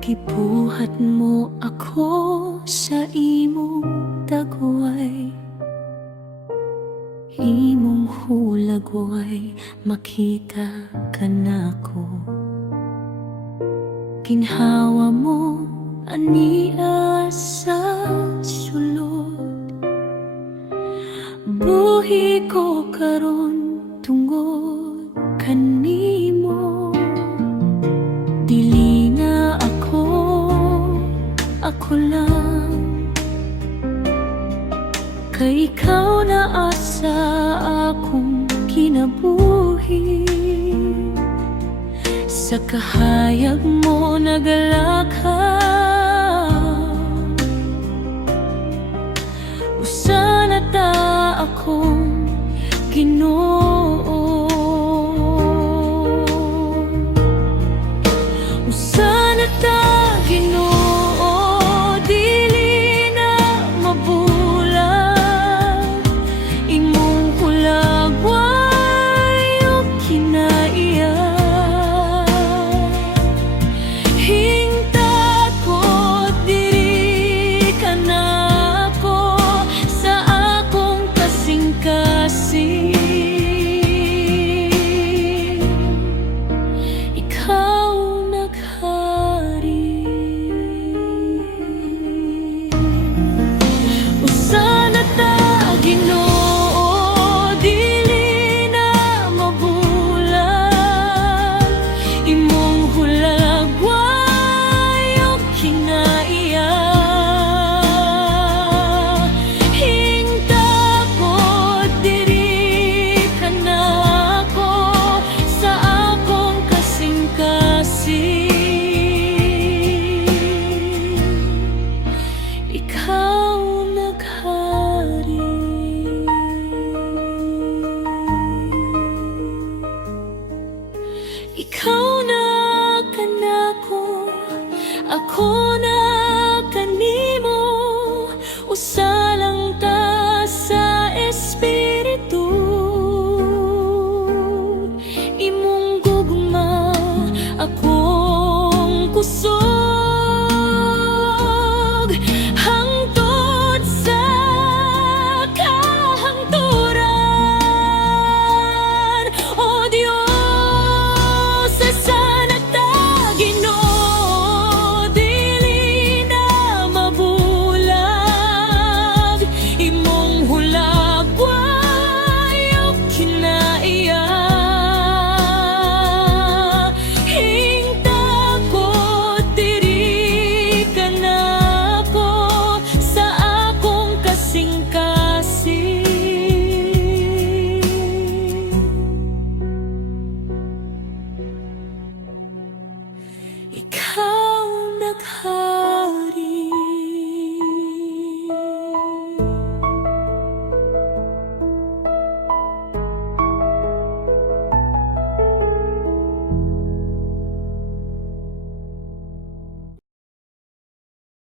Gibuhat mo ako sa imong dagway, imong hulagway makita ka nako. Ginhawa mo ania sa sulod, buhi ko karon tungod kanimo. Dili na ako lang, kay ikaw na asa akong kinabuhi. Sa kahayag mo nagalaka, usa na ta akong Ginoo. Usa na ta Ginoo, dili na mabulag imong hulagway o kinaiya. Hingtad ko't diri ka nako sa akong kasing-kasing. Ikaw naghari. Usa na ta Ginoo, dili na mabulag imong hulagway o kinaiya. Hingtad ko't diri ka nako sa akong kasing-kasing. Ikaw naghari. Ikaw na kanako, ako